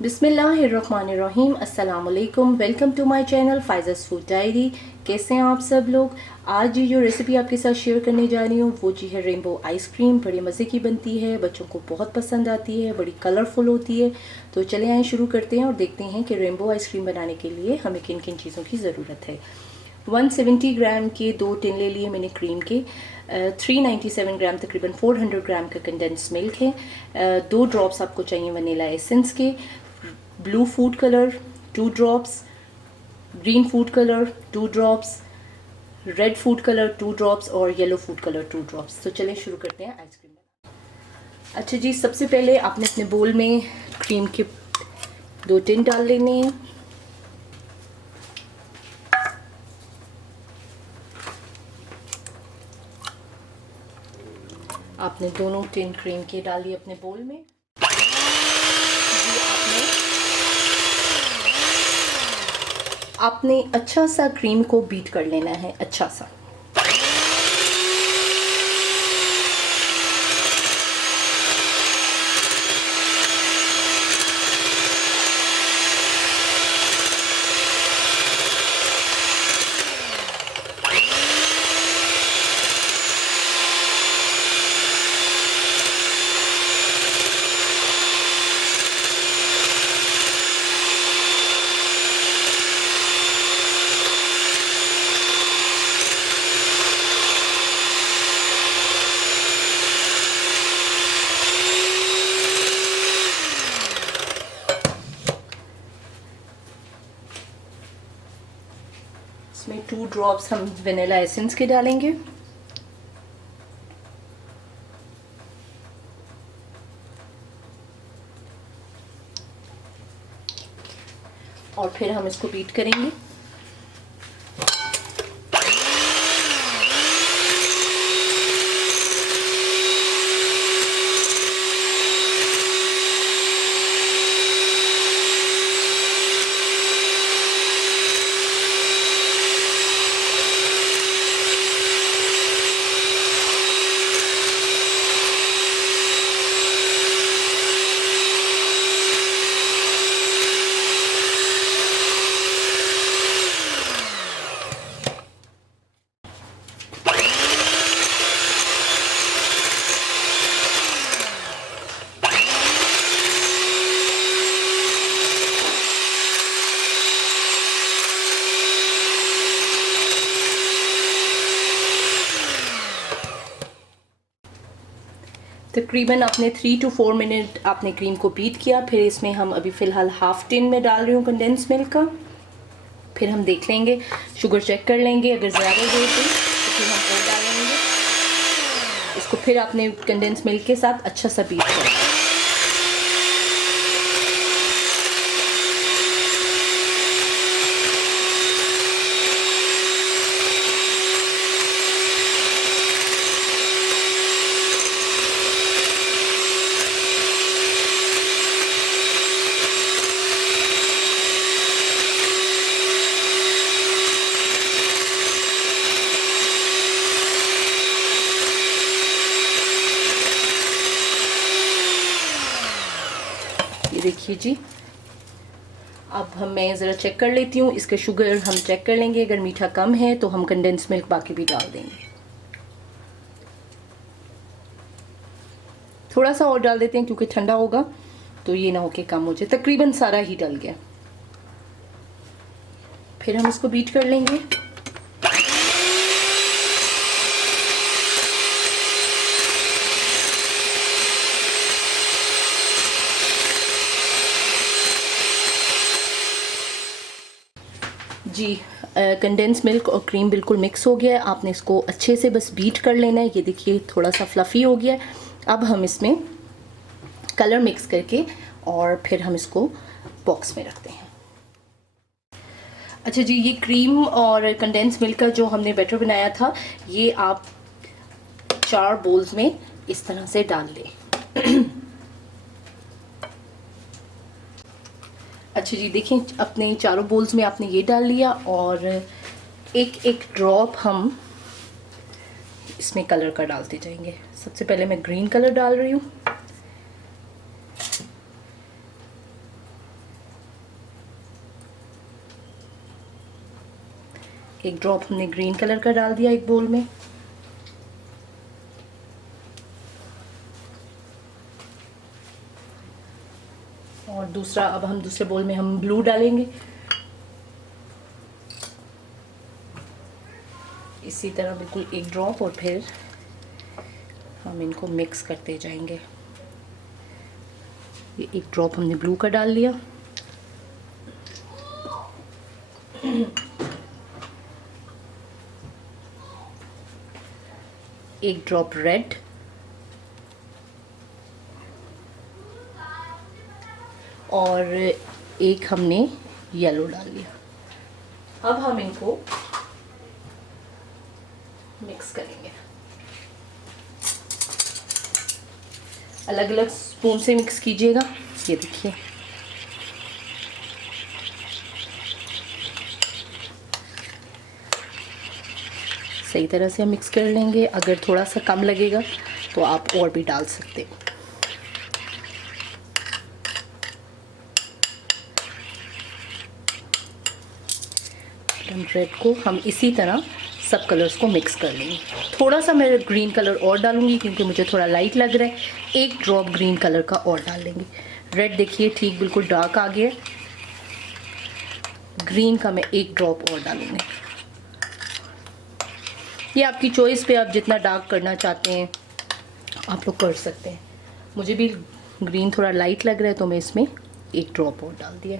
बिस्मिल्लाहिर्रहमानिर्रहीम। अस्सलाम वालेकुम। Welcome to my channel Faiza's food diary. कैसे हैं आप सब लोग। आज जो रेसिपी आपके साथ शेयर करने जा रही हूँ वो जी है रेनबो आइसक्रीम। बड़ी मज़े की बनती है, बच्चों को बहुत पसंद आती है, बड़ी कलरफुल होती है। तो चले आए शुरू करते हैं और देखते हैं कि रेनबो आइसक्रीम बनाने के लिए हमें किन किन चीज़ों की ज़रूरत है। 170 ग्राम के 2 टिन ले लिए मैंने क्रीम के। 397 ग्राम तकरीबन 400 ग्राम का कंडेंस मिल्क है। 2 ड्रॉप्स आपको चाहिए वनीला एसेंस के। Blue food colour 2 drops, green food colour 2 drops, red food colour 2 drops और येलो फूड कलर 2 ड्रॉप्स। तो चलिए शुरू करते हैं आइसक्रीम बनाना। अच्छा जी, सबसे पहले आपने अपने बोल में क्रीम के 2 टिन डाल लेने हैं। आपने दोनों टिन क्रीम के डाली अपने बोल में। आपने अच्छा सा क्रीम को बीट कर लेना है, अच्छा सा। इसमें 2 ड्रॉप्स हम वनीला एसेंस के डालेंगे। और फिर हम इसको बीट करेंगे। तकरीबन आपने 3 to 4 मिनट आपने क्रीम को बीट किया। फिर इसमें हम अभी फ़िलहाल हाफ़ टिन में डाल रही हूँ कंडेंस मिल्क का। फिर हम देख लेंगे, शुगर चेक कर लेंगे, अगर ज़्यादा हो तो फिर हम और डालेंगे। इसको फिर आपने कंडेंस मिल्क के साथ अच्छा सा बीट करना। देखिए जी, अब मैं ज़रा चेक कर लेती हूँ। इसका शुगर हम चेक कर लेंगे, अगर मीठा कम है तो हम कंडेंस मिल्क बाकी भी डाल देंगे। थोड़ा सा और डाल देते हैं क्योंकि ठंडा होगा तो ये ना हो कि कम हो जाए। तकरीबन सारा ही डल गया। फिर हम इसको बीट कर लेंगे। जी, कंडेंस मिल्क और क्रीम बिल्कुल मिक्स हो गया है। आपने इसको अच्छे से बस बीट कर लेना है। ये देखिए थोड़ा सा फ्लफ़ी हो गया है। अब हम इसमें कलर मिक्स करके और फिर हम इसको बॉक्स में रखते हैं। अच्छा जी, ये क्रीम और कंडेंस मिल्क का जो हमने बैटर बनाया था, ये आप 4 बोल्स में इस तरह से डाल लें। अच्छा जी, देखिए अपने चारों बोल्स में आपने ये डाल लिया और एक एक ड्रॉप हम इसमें कलर का डालते जाएंगे। सबसे पहले मैं ग्रीन कलर डाल रही हूँ। एक ड्रॉप हमने ग्रीन कलर का डाल दिया एक बोल में। और दूसरा, अब हम दूसरे बोल में हम ब्लू डालेंगे। इसी तरह बिल्कुल एक ड्रॉप, और फिर हम इनको मिक्स करते जाएंगे। ये एक ड्रॉप हमने ब्लू का डाल लिया। एक ड्रॉप रेड, और एक हमने येलो डाल लिया। अब हम इनको मिक्स करेंगे। अलग अलग स्पून से मिक्स कीजिएगा। ये देखिए, सही तरह से हम मिक्स कर लेंगे। अगर थोड़ा सा कम लगेगा तो आप और भी डाल सकते हो। रेड को हम इसी तरह सब कलर्स को मिक्स कर लेंगे। थोड़ा सा मैं ग्रीन कलर और डालूंगी क्योंकि मुझे थोड़ा लाइट लग रहा है। एक ड्रॉप ग्रीन कलर का और डाल लेंगे। रेड देखिए ठीक बिल्कुल डार्क आ गया। ग्रीन का मैं एक ड्रॉप और डालूंगी। ये आपकी चॉइस पे, आप जितना डार्क करना चाहते हैं आप लोग कर सकते हैं। मुझे भी ग्रीन थोड़ा लाइट लग रहा है तो मैं इसमें एक ड्रॉप और डाल दिया।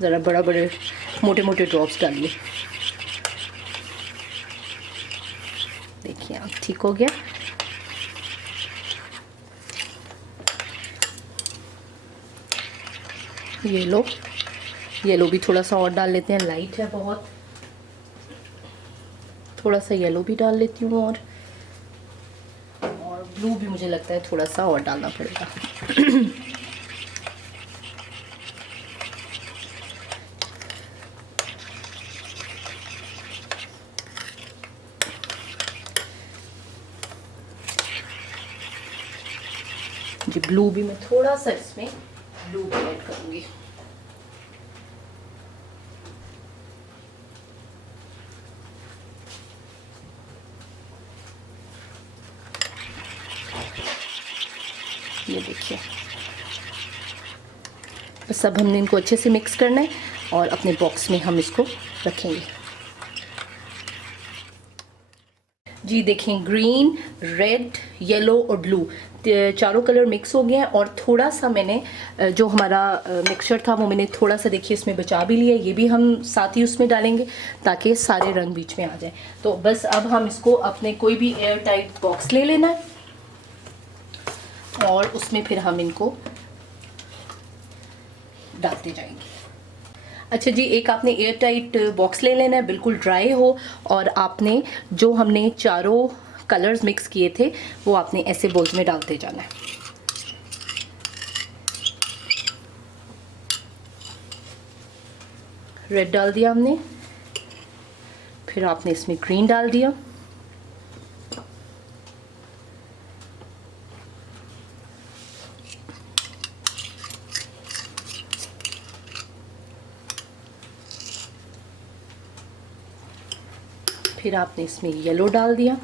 ज़रा बड़े मोटे मोटे ड्रॉप्स डालिए। देखिए आप, ठीक हो गया। येलो भी थोड़ा सा और डाल लेते हैं, लाइट है बहुत। थोड़ा सा येलो भी डाल लेती हूँ, और ब्लू भी मुझे लगता है थोड़ा सा और डालना पड़ेगा। जी, ब्लू भी मैं थोड़ा सा इसमें ब्लू भी ऐड करूंगी। ये देखिए, बस अब हमने इनको अच्छे से मिक्स करना है और अपने बॉक्स में हम इसको रखेंगे। जी देखें, ग्रीन, रेड, येलो और ब्लू चारों कलर मिक्स हो गए हैं। और थोड़ा सा मैंने जो हमारा मिक्सचर था वो मैंने थोड़ा सा देखिए इसमें बचा भी लिया। ये भी हम साथ ही उसमें डालेंगे ताकि सारे रंग बीच में आ जाए। तो बस अब हम इसको अपने कोई भी एयर टाइट बॉक्स ले लेना है और उसमें फिर हम इनको डालते जाएंगे। अच्छा जी, एक आपने एयर टाइट बॉक्स ले लेना है, बिल्कुल ड्राई हो, और आपने जो हमने चारों कलर्स मिक्स किए थे वो आपने ऐसे बोल्स में डालते जाना है। रेड डाल दिया हमने, फिर आपने इसमें ग्रीन डाल दिया, फिर आपने इसमें येलो डाल दिया,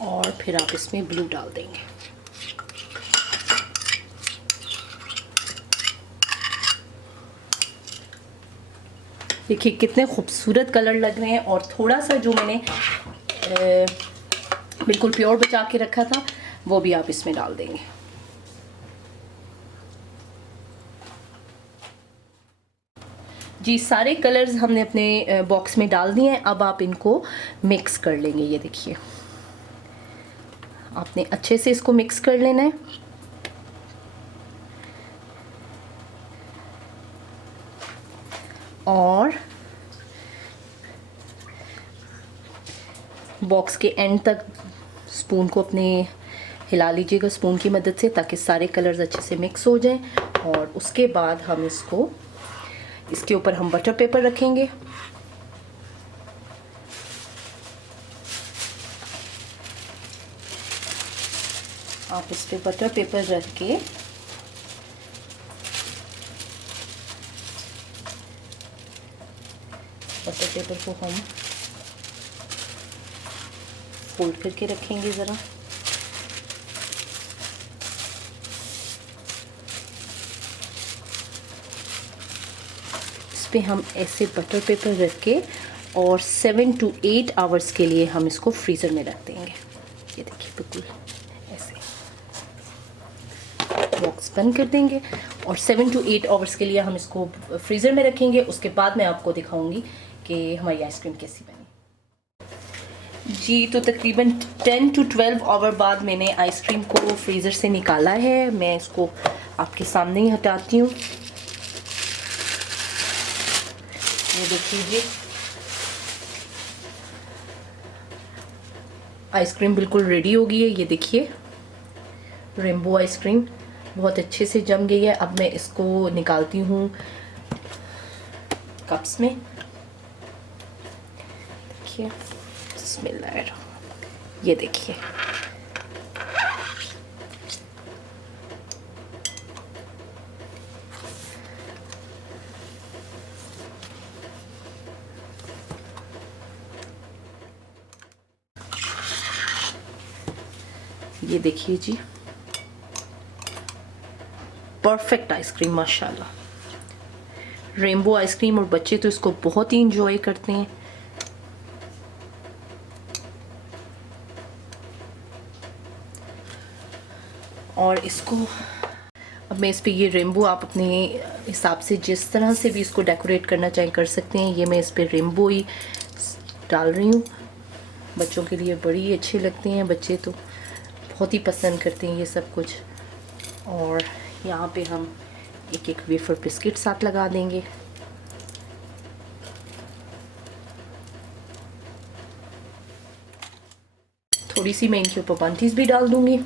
और फिर आप इसमें ब्लू डाल देंगे। देखिए कितने खूबसूरत कलर लग रहे हैं। और थोड़ा सा जो मैंने बिल्कुल प्योर बचा के रखा था वो भी आप इसमें डाल देंगे। जी, सारे कलर्स हमने अपने बॉक्स में डाल दिए हैं। अब आप इनको मिक्स कर लेंगे। ये देखिए, आपने अच्छे से इसको मिक्स कर लेना है। और बॉक्स के एंड तक स्पून को अपने हिला लीजिएगा स्पून की मदद से, ताकि सारे कलर्स अच्छे से मिक्स हो जाएं। और उसके बाद हम इसके ऊपर हम बटर पेपर रखेंगे। आप इस पे बटर पेपर रख के बटर पेपर को हम फोल्ड करके रखेंगे ज़रा। इस पे हम ऐसे बटर पेपर रख के और 7 to 8 आवर्स के लिए हम इसको फ्रीज़र में रख देंगे। ये देखिए बिल्कुल ऐसे बॉक्स बंद कर देंगे और 7 to 8 आवर्स के लिए हम इसको फ्रीज़र में रखेंगे। उसके बाद मैं आपको दिखाऊंगी कि हमारी आइसक्रीम कैसी बनी। जी तो तकरीबन 10 to 12 आवर बाद मैंने आइसक्रीम को फ्रीज़र से निकाला है। मैं इसको आपके सामने ही हटाती हूँ। ये देखिए जी, आइसक्रीम बिल्कुल रेडी हो गई है। ये देखिए रेनबो आइसक्रीम बहुत अच्छे से जम गई है। अब मैं इसको निकालती हूँ कप्स में। देखिए बिस्मिल्लाह, ये देखिए ये देखिए जी, परफेक्ट आइसक्रीम माशाल्लाह। रेनबो आइसक्रीम और बच्चे तो इसको बहुत ही इंजॉय करते हैं। और इसको अब मैं इस पे ये रेनबो आप अपने हिसाब से जिस तरह से भी इसको डेकोरेट करना चाहें कर सकते हैं। ये मैं इस पे रेनबो ही डाल रही हूँ। बच्चों के लिए बड़ी अच्छे लगते हैं, बच्चे तो बहुत ही पसंद करते हैं ये सब कुछ। और यहाँ पे हम एक एक वेफर बिस्किट साथ लगा देंगे। थोड़ी सी मैं इनके ऊपर बंटीज भी डाल दूंगी।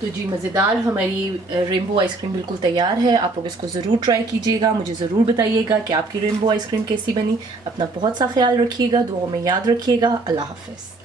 तो जी मज़ेदार हमारी रेनबो आइसक्रीम बिल्कुल तैयार है। आप लोग इसको ज़रूर ट्राई कीजिएगा। मुझे ज़रूर बताइएगा कि आपकी रेनबो आइसक्रीम कैसी बनी। अपना बहुत सा ख्याल रखिएगा, दुआओं में याद रखिएगा। अल्लाह हाफ़िज़।